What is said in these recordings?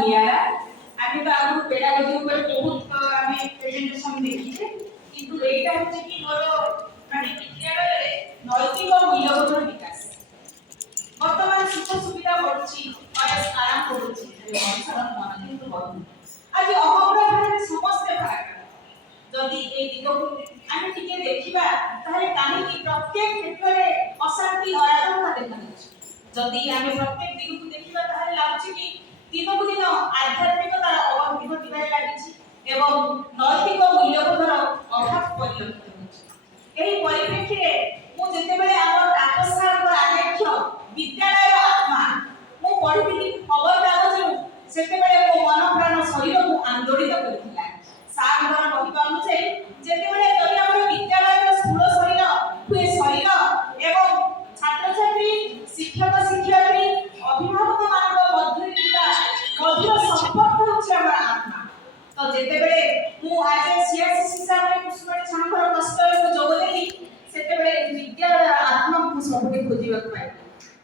नियारा आमे तो आगु पेडागोजी ऊपर बहुत आमे प्रेजेंटेशन देखिछे किंतु एटा होचे कि मोर माने विद्यालय रे नैतिक मूल्यबोधर विकास वर्तमान सुख सुविधा बढ़ुची आयस आराम बढ़ुची मनुष्यर मन किंतु बढ़ु आज अहंकार समस्त भाग जदि ए दिगो आमे टिके देखिबा ताहे काहे कि प्रत्येक क्षेत्र में अशांति अराजकता देखा जाଉଛି जदि आमे प्रत्येक दिगो को देखिबा ताहे लागछि कि दिनकु दिन आध्यात्मिकता अवरोध घटिबाय लागिछि एवं नैतिक मूल्यबोधर अभाव परिलक्षित होछि एही परिप्रेक्षी रे मु जेते बेले हमर तापसार को आलेख्य विद्यालय आत्मा मु पढिथिली खबर कागज सेते बेले मो मन प्राण शरीर को आंदोलित करथिला सार द्वारा कहिबा अनुसारे जेते बेले जदि हमर विद्यालय स्थूल शरीर हुए शरीर एवं छात्र छात्री शिक्षक शिक्षयित्री अभिभावक मानक मध्य किबा मधुर संपर्क होछि हमर आत्मा तो जेते बेले मु आज सीएससी हिसाब रे कुसुमटी छानकर कष्ट रे जोग देली सेते बेले विद्यालय आत्मा को सबके खोजिबा पाइ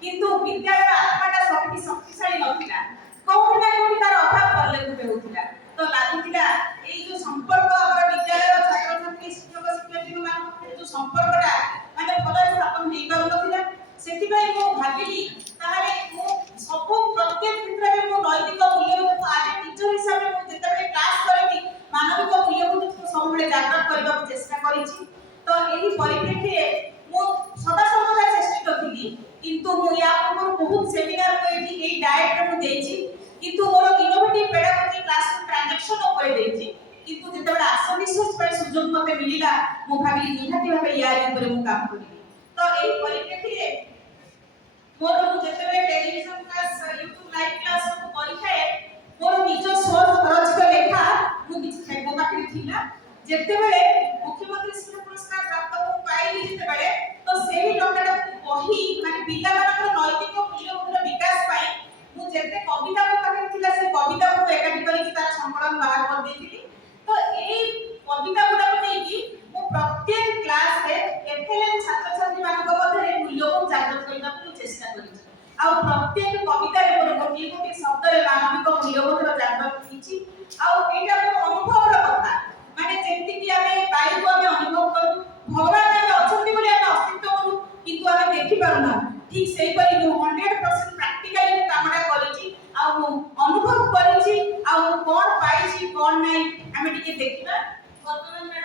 किंतु विद्यालय आत्माटा सबकी शक्तिशाली नथिला कोठी ना कोठी तार अभाव परिलक्षित होतिला तो लागुतिला एई जो संपर्क हमर विद्यालय छात्र छात्री शिक्षक शिक्षयित्री मानक जो संपर्कटा माने भलो स्थापन नै पाउ नथिला सेति पई मु भाबिली ताहारे मु सब प्रत्येक क्षेत्र में मु नैतिक मूल्यबोध को आज टीचर हिसाब रे मु जेते बेले क्लास करबी मानविक मूल्यबोध को सब बेले जागृत करबा को चेष्टा करिछि तो एही परिप्रेक्षी रे मु सदा सर्वदा चेष्टा करथिली किंतु मु या पूर्व बहुत सेमिनार को एही डायरेक्ट रे मु देछि किंतु मोर इनोवेटिव पेडागोजी क्लासरूम ट्रांजैक्शन ऊपर देछि किंतु जेते बेले आत्मविश्वास पर सुजोग मते मिलिला मु भाबिली निहाती भाबे या ऊपर मु काम करिबी तो एही परिप्रेक्षी रे मोर जेते बेले television class YouTube live class को परीक्षाए मोर निज सोच खरच के लेखा मु किछ मो पाखरे थिला जेते बेले मुख्यमंत्री शिक्षा पुरस्कार प्राप्त हो पाइली जेते बेले तो सेही टंकाटा कही माने पिला मानकर नैतिक मूल्यबोधर विकास पाई मु जेते कविता को पाखरे थिला से कविता को एकाठी करी तार संकलन बाहर कर देथिली तो एई कविता गुडा को नेकी मु प्रत्येक क्लास रे एफएलएन छात्र छात्री मानक मध्य मूल्यबोध जागृत करबा को चेष्टा करिछि आ प्रत्येक कविता रे मोर गोटी गोटी शब्द रे मानविक मूल्यबोधर जागृत किछि आ एटा मोर अनुभव र कथा माने जेंति कि आमे बायु को आमे अनुभव करू भगवान आमे अछंती बोली आमे अस्तित्व करू किंतु आमे देखि पारुना ठीक सेही परि मु 100% प्रैक्टिकली मु कामडा करिछि आ मु अनुभव करिछि आ मु कोन पाइछि कोन नै आमे टिके देखिबा वर्तमान